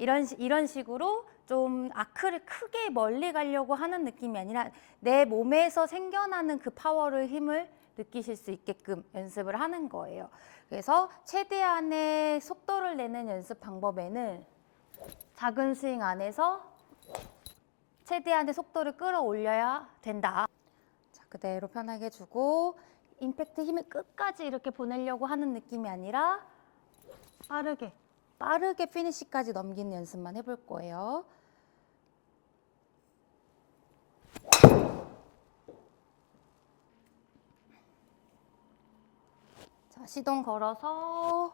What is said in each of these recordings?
이런 식으로 좀 아크를 크게 멀리 가려고 하는 느낌이 아니라 내 몸에서 생겨나는 그 파워를 힘을 느끼실 수 있게끔 연습을 하는 거예요. 그래서 최대한의 속도를 내는 연습 방법에는 작은 스윙 안에서 최대한의 속도를 끌어올려야 된다. 자, 그대로 편하게 주고 임팩트 힘을 끝까지 이렇게 보내려고 하는 느낌이 아니라 빠르게 피니시까지 넘기는 연습만 해볼 거예요. 자, 시동 걸어서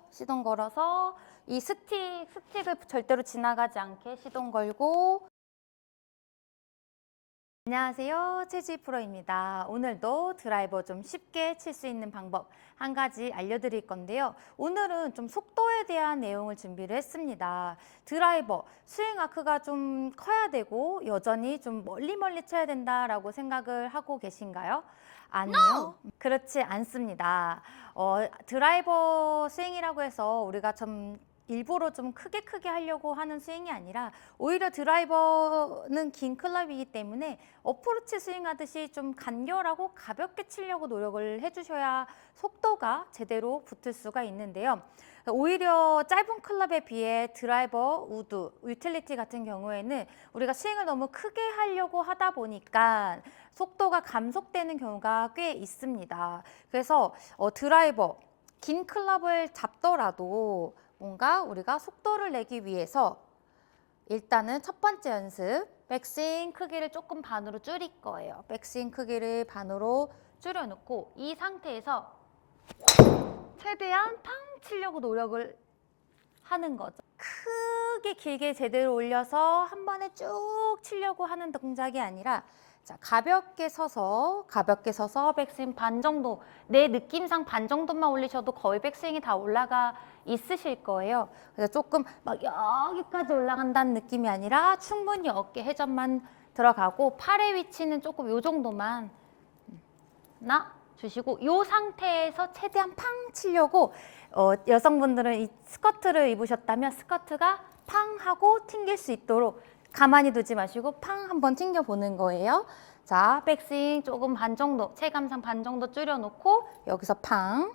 이 스틱을 절대로 지나가지 않게 시동 걸고. 안녕하세요, 최지 프로입니다. 오늘도 드라이버 좀 쉽게 칠 수 있는 방법 한 가지 알려드릴 건데요. 오늘은 좀 속도에 대한 내용을 준비를 했습니다. 드라이버, 스윙 아크가 좀 커야 되고 여전히 좀 멀리 쳐야 된다라고 생각을 하고 계신가요? 아니요, 그렇지 않습니다. 드라이버 스윙이라고 해서 우리가 좀 일부러 좀 크게 하려고 하는 스윙이 아니라 오히려 드라이버는 긴 클럽이기 때문에 어프로치 스윙하듯이 좀 간결하고 가볍게 치려고 노력을 해주셔야 속도가 제대로 붙을 수가 있는데요. 오히려 짧은 클럽에 비해 드라이버, 우드, 유틸리티 같은 경우에는 우리가 스윙을 너무 크게 하려고 하다 보니까 속도가 감속되는 경우가 꽤 있습니다. 그래서 드라이버, 긴 클럽을 잡더라도 뭔가 우리가 속도를 내기 위해서 일단은 첫 번째 연습, 백스윙 크기를 조금 반으로 줄일 거예요. 백스윙 크기를 반으로 줄여놓고 이 상태에서 최대한 팡 치려고 노력을 하는 거죠. 크게 길게 제대로 올려서 한 번에 쭉 치려고 하는 동작이 아니라 자, 가볍게 서서 백스윙 반 정도, 내 느낌상 반 정도만 올리셔도 거의 백스윙이 다 올라가 있으실 거예요. 그래서 조금 막 여기까지 올라간다는 느낌이 아니라 충분히 어깨 회전만 들어가고 팔의 위치는 조금 요 정도만 주시고 이 상태에서 최대한 팡 치려고 여성분들은 이 스커트를 입으셨다면 스커트가 팡 하고 튕길 수 있도록 가만히 두지 마시고 팡 한번 튕겨 보는 거예요. 자, 백스윙 조금 반 정도, 체감상 반 정도 줄여놓고 여기서 팡.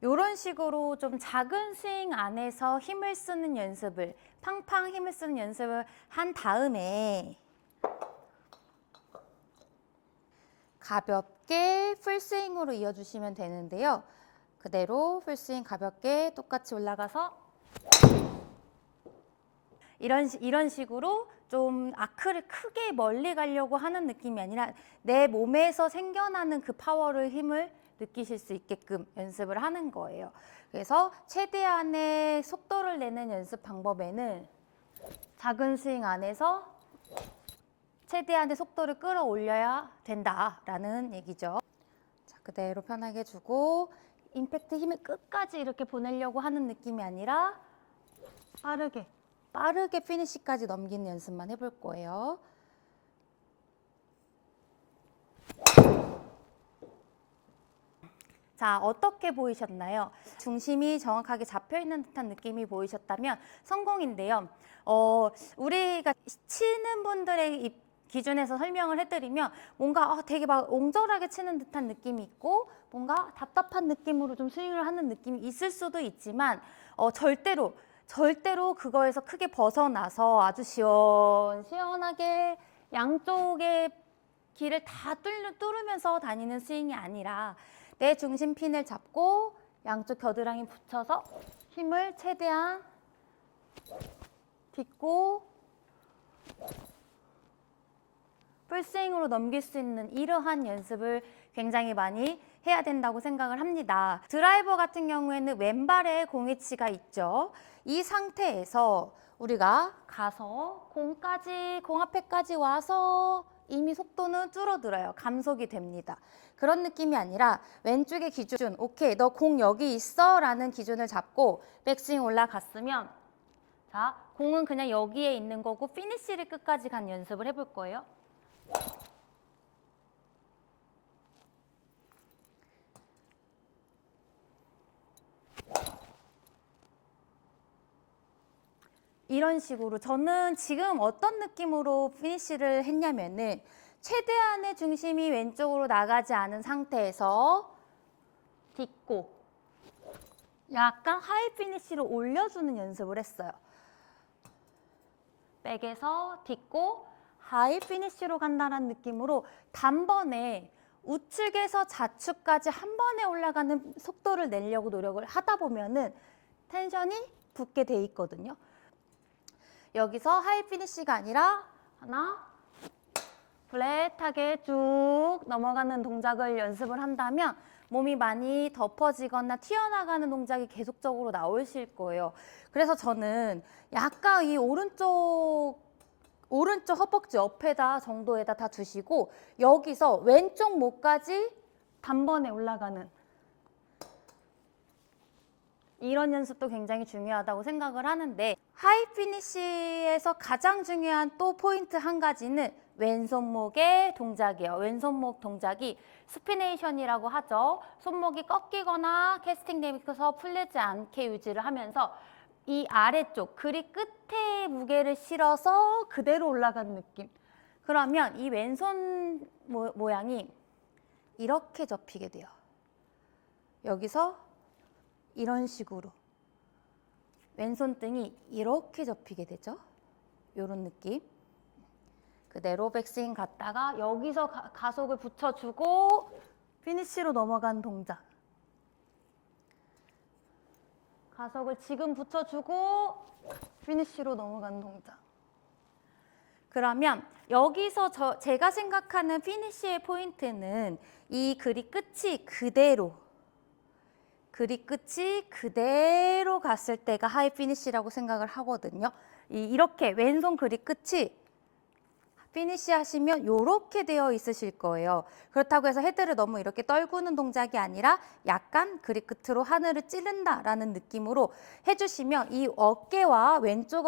이런 식으로 좀 작은 스윙 안에서 힘을 쓰는 연습을, 팡팡 힘을 쓰는 연습을 한 다음에 가볍게 풀스윙으로 이어주시면 되는데요. 그대로 풀스윙 가볍게 똑같이 올라가서 이런 식으로 좀 아크를 크게 멀리 가려고 하는 느낌이 아니라 내 몸에서 생겨나는 그 파워를 힘을 느끼실 수 있게끔 연습을 하는 거예요. 그래서 최대한의 속도를 내는 연습 방법에는 작은 스윙 안에서 최대한의 속도를 끌어올려야 된다라는 얘기죠. 자, 그대로 편하게 주고 임팩트 힘을 끝까지 이렇게 보내려고 하는 느낌이 아니라 빠르게 피니시까지 넘기는 연습만 해볼 거예요. 자, 어떻게 보이셨나요? 중심이 정확하게 잡혀있는 듯한 느낌이 보이셨다면 성공인데요. 우리가 치는 분들의 기준에서 설명을 해드리면 뭔가 되게 막 옹졸하게 치는 듯한 느낌이 있고 뭔가 답답한 느낌으로 좀 스윙을 하는 느낌이 있을 수도 있지만 절대로 그거에서 크게 벗어나서 아주 시원하게 양쪽의 길을 다 뚫으면서 다니는 스윙이 아니라 내 중심 핀을 잡고 양쪽 겨드랑이 붙여서 힘을 최대한 딛고 풀스윙으로 넘길 수 있는 이러한 연습을 굉장히 많이 해야 된다고 생각을 합니다. 드라이버 같은 경우에는 왼발에 공이치가 있죠. 이 상태에서 우리가 가서 공 앞에까지 와서 이미 속도는 줄어들어요. 감속이 됩니다. 그런 느낌이 아니라 왼쪽의 기준, 오케이, 너 공 여기 있어 라는 기준을 잡고 백스윙 올라갔으면 자, 공은 그냥 여기에 있는 거고 피니쉬를 끝까지 간 연습을 해볼 거예요. 이런 식으로 저는 지금 어떤 느낌으로 피니쉬를 했냐면은 최대한의 중심이 왼쪽으로 나가지 않은 상태에서 딛고 약간 하이 피니쉬를 올려주는 연습을 했어요. 백에서 딛고 하이 피니쉬로 간다는 느낌으로 단번에 우측에서 좌측까지 한 번에 올라가는 속도를 내려고 노력을 하다 보면은 텐션이 붙게 돼 있거든요. 여기서 하이 피니쉬가 아니라 하나, 플랫하게 쭉 넘어가는 동작을 연습을 한다면 몸이 많이 덮어지거나 튀어나가는 동작이 계속적으로 나오실 거예요. 그래서 저는 약간 이 오른쪽 허벅지 옆에다 정도에다 다 두시고 여기서 왼쪽 목까지 단번에 올라가는 이런 연습도 굉장히 중요하다고 생각을 하는데 하이 피니쉬에서 가장 중요한 또 포인트 한 가지는 왼손목의 동작이에요. 왼손목 동작이 스피네이션이라고 하죠. 손목이 꺾이거나 캐스팅 되면서 풀리지 않게 유지를 하면서 이 아래쪽 그립 끝에 무게를 실어서 그대로 올라가는 느낌. 그러면 이 왼손 모양이 이렇게 접히게 돼요. 여기서 이런 식으로 왼손등이 이렇게 접히게 되죠. 이런 느낌. 그대로 백스윙 갔다가 여기서 가속을 붙여주고 피니쉬로 넘어간 동작. 가속을 지금 붙여주고 피니쉬로 넘어가는 동작. 그러면 여기서 제가 생각하는 피니쉬의 포인트는 이 그립 끝이 그대로 갔을 때가 하이 피니쉬라고 생각을 하거든요. 이렇게 왼손 그립 끝이 피니쉬 하시면 이렇게 되어 있으실 거예요. 그렇다고 해서 헤드를 너무 이렇게 떨구는 동작이 아니라 약간 그립 끝으로 하늘을 찌른다라는 느낌으로 해주시면 이 어깨와 왼쪽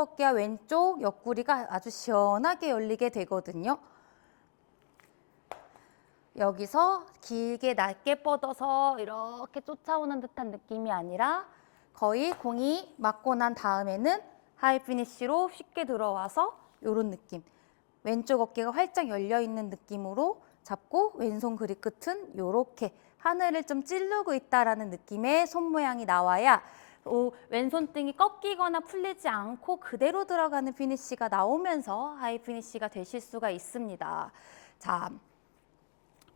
옆구리가 아주 시원하게 열리게 되거든요. 여기서 길게 낮게 뻗어서 이렇게 쫓아오는 듯한 느낌이 아니라 거의 공이 맞고 난 다음에는 하이 피니쉬로 쉽게 들어와서 이런 느낌. 왼쪽 어깨가 활짝 열려있는 느낌으로 잡고 왼손 그립 끝은 이렇게 하늘을 좀 찌르고 있다라는 느낌의 손 모양이 나와야 왼손등이 꺾이거나 풀리지 않고 그대로 들어가는 피니쉬가 나오면서 하이 피니쉬가 되실 수가 있습니다. 자,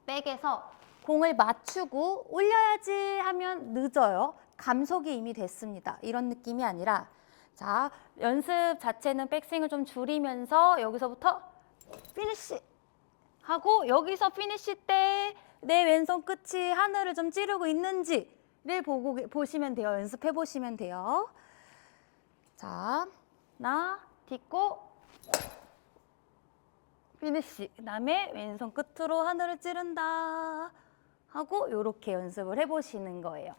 백에서 공을 맞추고 올려야지 하면 늦어요. 감속이 이미 됐습니다. 이런 느낌이 아니라 자, 연습 자체는 백스윙을 좀 줄이면서 여기서부터 피니쉬 하고 여기서 피니쉬 때 내 왼손 끝이 하늘을 좀 찌르고 있는지를 보시면 돼요. 연습해 보시면 돼요. 자, 하나, 딛고 피니쉬. 그다음에 왼손 끝으로 하늘을 찌른다 하고 이렇게 연습을 해보시는 거예요.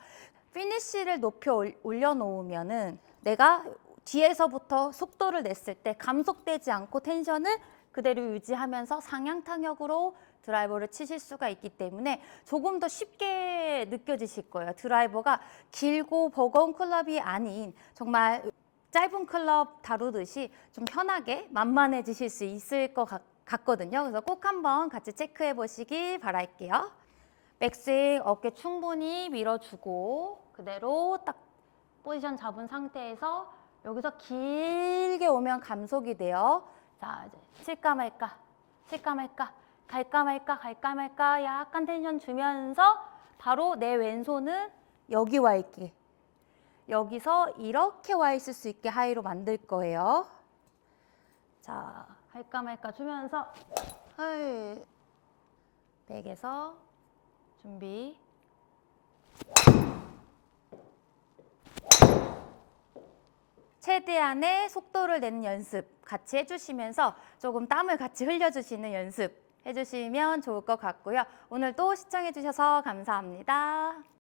피니쉬를 높여 올려놓으면은 내가 뒤에서부터 속도를 냈을 때 감속되지 않고 텐션을 그대로 유지하면서 상향 타격으로 드라이버를 치실 수가 있기 때문에 조금 더 쉽게 느껴지실 거예요. 드라이버가 길고 버거운 클럽이 아닌 정말 짧은 클럽 다루듯이 좀 편하게 만만해지실 수 있을 것 같거든요. 그래서 꼭 한번 같이 체크해 보시기 바랄게요. 백스윙 어깨 충분히 밀어주고 그대로 딱 포지션 잡은 상태에서 여기서 길게 오면 감속이 돼요. 자, 이제 칠까 말까, 갈까 말까 약간 텐션 주면서 바로 내 왼손은 여기 와 있게. 여기서 이렇게 와 있을 수 있게 하이로 만들 거예요. 자, 할까 말까 주면서 하이. 백에서 준비. 최대한의 속도를 내는 연습 같이 해주시면서 조금 땀을 같이 흘려주시는 연습 해주시면 좋을 것 같고요. 오늘도 시청해주셔서 감사합니다.